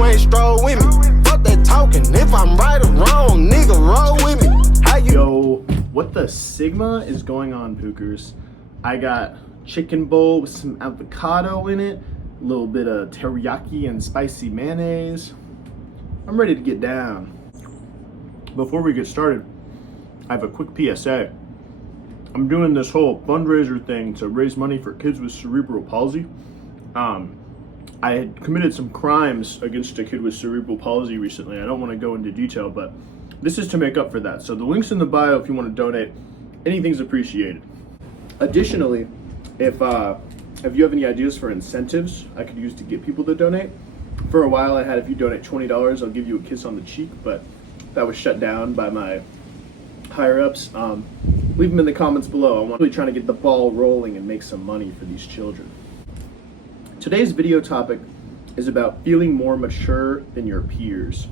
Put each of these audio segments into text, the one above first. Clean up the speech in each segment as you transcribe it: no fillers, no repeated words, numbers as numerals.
you ain't stroll with me. Fuck that talking, if I'm right or wrong, nigga, roll with me. How you? Yo, what the Sigma is going on, Pookers? I got chicken bowl with some avocado in it, a little bit of teriyaki and spicy mayonnaise. I'm ready to get down. Before we get started, I have a quick PSA. I'm doing this whole fundraiser thing to raise money for kids with cerebral palsy. I had committed some crimes against a kid with cerebral palsy recently. I don't want to go into detail, but this is to make up for that. So the link's in the bio if you want to donate. Anything's appreciated. Additionally, if you have any ideas for incentives I could use to get people to donate, for a while I had if you donate $20, I'll give you a kiss on the cheek, but that was shut down by my higher ups. Leave them in the comments below. I'm really trying to get the ball rolling and make some money for these children. Today's video topic is about feeling more mature than your peers.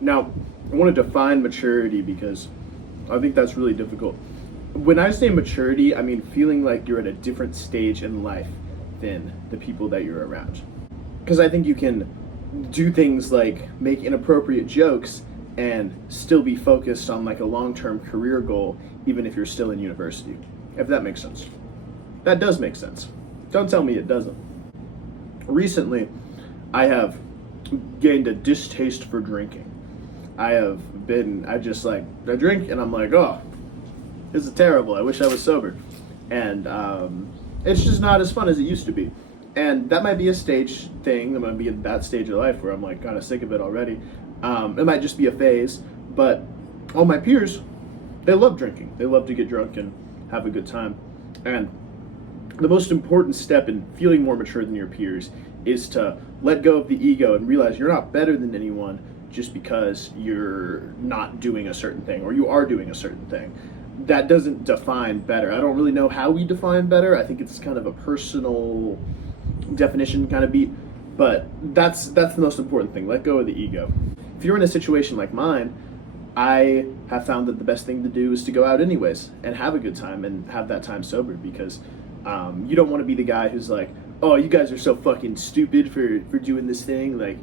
Now, I want to define maturity because I think that's really difficult. When I say maturity, I mean feeling like you're at a different stage in life than the people that you're around. Because I think you can do things like make inappropriate jokes and still be focused on like a long-term career goal, even if you're still in university. If that makes sense. That does make sense. Don't tell me it doesn't. Recently, I have gained a distaste for drinking. I drink and I'm like, oh, this is terrible. I wish I was sober. And it's just not as fun as it used to be. And that might be a stage thing. I'm going to be at that stage of life where I'm like kind of sick of it already. It might just be a phase. But all my peers, they love drinking. They love to get drunk and have a good time. And the most important step in feeling more mature than your peers is to let go of the ego and realize you're not better than anyone just because you're not doing a certain thing or you are doing a certain thing. That doesn't define better. I don't really know how we define better. I think it's kind of a personal definition kind of beat, but that's the most important thing. Let go of the ego. If you're in a situation like mine, I have found that the best thing to do is to go out anyways and have a good time and have that time sober, because you don't want to be the guy who's like, oh, you guys are so fucking stupid for doing this thing, like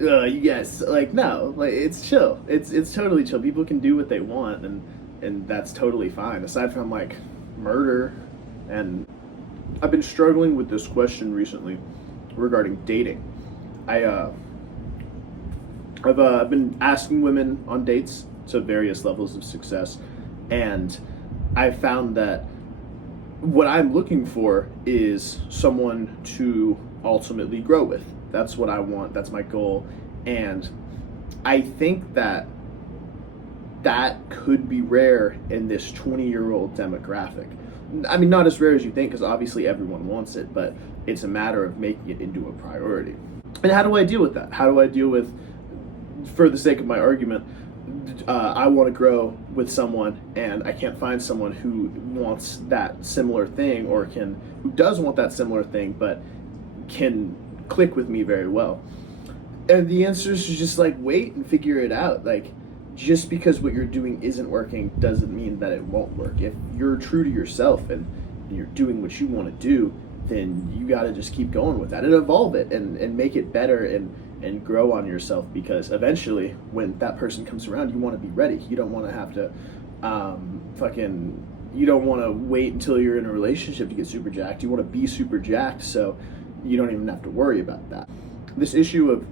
you guys, like, no, like, it's chill. It's totally chill. People can do what they want, and that's totally fine, aside from like murder. And I've been struggling with this question recently regarding dating. I've been asking women on dates to various levels of success, and I found that what I'm looking for is someone to ultimately grow with. That's what I want. That's my goal. And I think that could be rare in this 20-year-old demographic. I mean, not as rare as you think, because obviously everyone wants it, but it's a matter of making it into a priority. And how do I deal with that? How do I deal with, for the sake of my argument, I want to grow with someone and I can't find someone who wants that similar thing, or who does want that similar thing but can click with me very well? And the answer is to just like wait and figure it out. Like, just because what you're doing isn't working doesn't mean that it won't work. If you're true to yourself and you're doing what you want to do, then you got to just keep going with that and evolve it and make it better and grow on yourself, because eventually when that person comes around, you want to be ready. You don't want to have to you don't want to wait until you're in a relationship to get super jacked. You want to be super jacked so you don't even have to worry about that. This issue of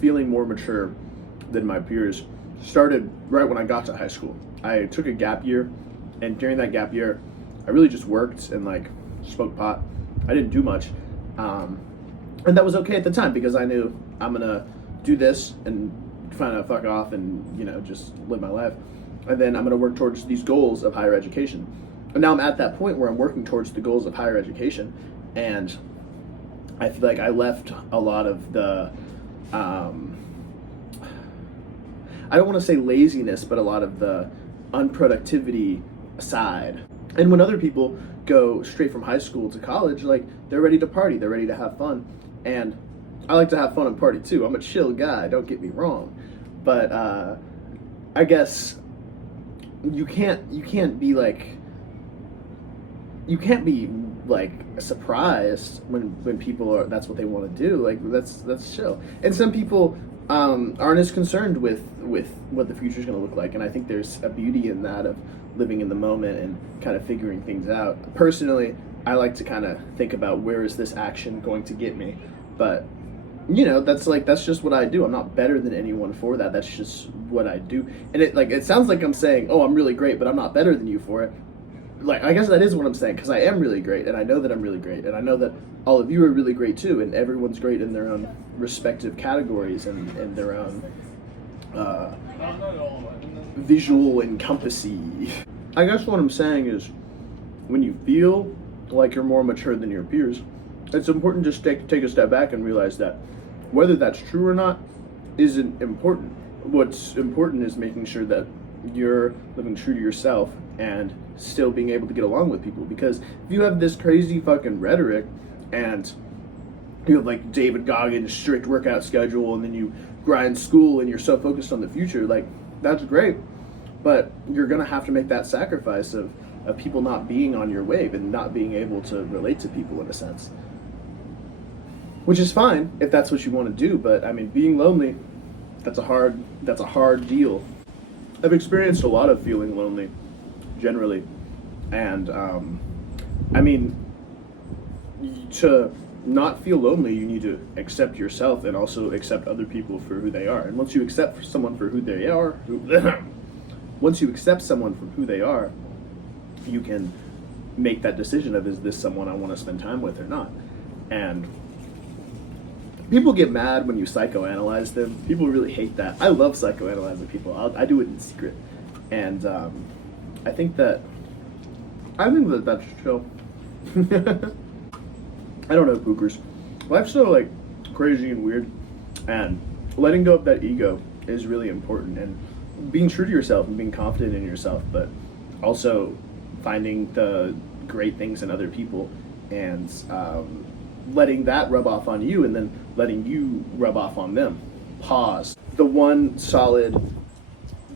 feeling more mature than my peers started right when I got to high school. I took a gap year, and during that gap year, I really just worked and like smoked pot. I didn't do much. And that was okay at the time, because I knew I'm gonna do this and kind of fuck off and, you know, just live my life. And then I'm gonna work towards these goals of higher education. And now I'm at that point where I'm working towards the goals of higher education, and I feel like I left a lot of the, I don't want to say laziness, but a lot of the unproductivity aside. And when other people go straight from high school to college, like, they're ready to party, they're ready to have fun. And I like to have fun and party too. I'm a chill guy, don't get me wrong. But I guess you can't be like surprised when people are, that's what they want to do. Like that's chill. And some people aren't as concerned with what the future is going to look like, and I think there's a beauty in that, of living in the moment and kind of figuring things out. Personally, I like to kind of think about, where is this action going to get me? But that's just what I do. I'm not better than anyone for that. That's just what I do. And it sounds like I'm saying, oh, I'm really great, but I'm not better than you for it. Like, I guess that is what I'm saying, because I am really great, and I know that I'm really great, and I know that all of you are really great too, and everyone's great in their own respective categories and their own visual encompassy. I guess what I'm saying is, when you feel like you're more mature than your peers, it's important to take a step back and realize that whether that's true or not isn't important. What's important is making sure that you're living true to yourself and still being able to get along with people. Because if you have this crazy fucking rhetoric, and you have like David Goggins' strict workout schedule, and then you grind school and you're so focused on the future, like, that's great, but you're gonna have to make that sacrifice of people not being on your wave and not being able to relate to people in a sense. Which is fine if that's what you want to do, but I mean, being lonely, that's a hard deal. I've experienced a lot of feeling lonely, generally, and I mean, to not feel lonely, you need to accept yourself and also accept other people for who they are. And once you accept someone for who they are, once you accept someone for who they are, you can make that decision of, is this someone I want to spend time with or not? And people get mad when you psychoanalyze them. People really hate that. I love psychoanalyzing people. I do it in secret. And I think that that's chill. I don't know, pookers. Life's so like crazy and weird, and letting go of that ego is really important, and being true to yourself and being confident in yourself, but also finding the great things in other people, and letting that rub off on you, and then letting you rub off on them. Pause. The one solid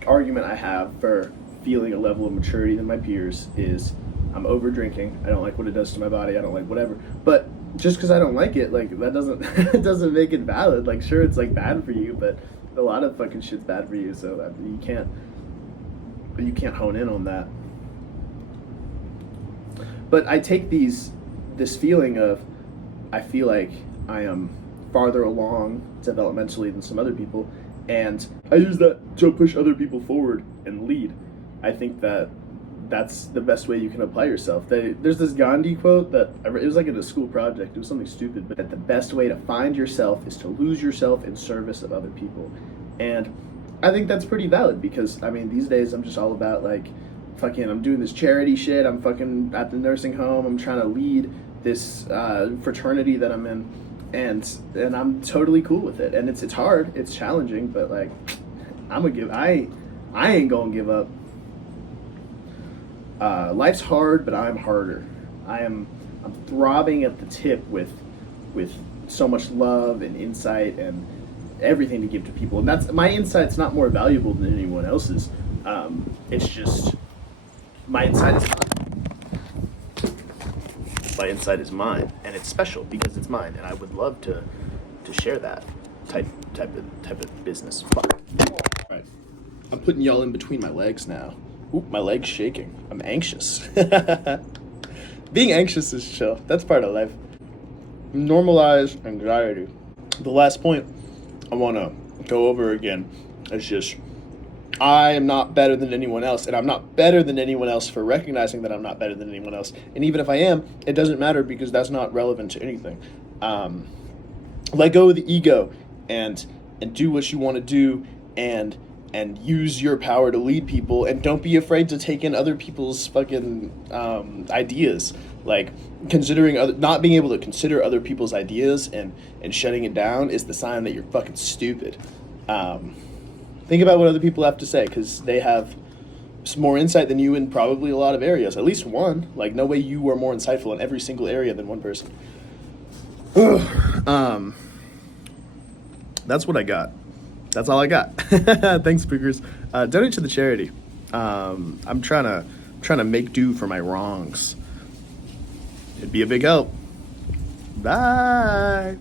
argument I have for feeling a level of maturity than my peers is, I'm over drinking. I don't like what it does to my body. I don't like whatever. But just because I don't like it, like, that doesn't it doesn't make it valid. Like, sure, it's like bad for you, but a lot of fucking shit's bad for you. So you can't hone in on that. But I take this feeling of, I feel like I am farther along developmentally than some other people, and I use that to push other people forward and lead. I think that's the best way you can apply yourself. There's this Gandhi quote that it was like in a school project. It was something stupid, but the best way to find yourself is to lose yourself in service of other people. And I think that's pretty valid, because I mean, these days I'm just all about like, fucking, I'm doing this charity shit. I'm fucking at the nursing home. I'm trying to lead this fraternity that I'm in, and I'm totally cool with it. And it's hard, it's challenging, but like, I ain't gonna give up. Life's hard, but I'm harder. I'm throbbing at the tip with so much love and insight and everything to give to people. And that's, my insight's not more valuable than anyone else's. It's just, my insight is mine. My insight is mine, and it's special because it's mine, and I would love to share that type of business. Fuck. All right, I'm putting y'all in between my legs now. Oop, my leg's shaking. I'm anxious. Being anxious is chill. That's part of life. Normalize anxiety. The last point I want to go over again is just, I am not better than anyone else, and I'm not better than anyone else for recognizing that I'm not better than anyone else. And even if I am, it doesn't matter, because that's not relevant to anything. Let go of the ego and do what you want to do, and use your power to lead people, and don't be afraid to take in other people's fucking ideas. Like, not being able to consider other people's ideas and shutting it down is the sign that you're fucking stupid. Think about what other people have to say, because they have some more insight than you in probably a lot of areas. At least one. Like, no way you are more insightful in every single area than one person. That's what I got. That's all I got. Thanks, spookers. Donate to the charity. I'm trying to make do for my wrongs. It'd be a big help. Bye.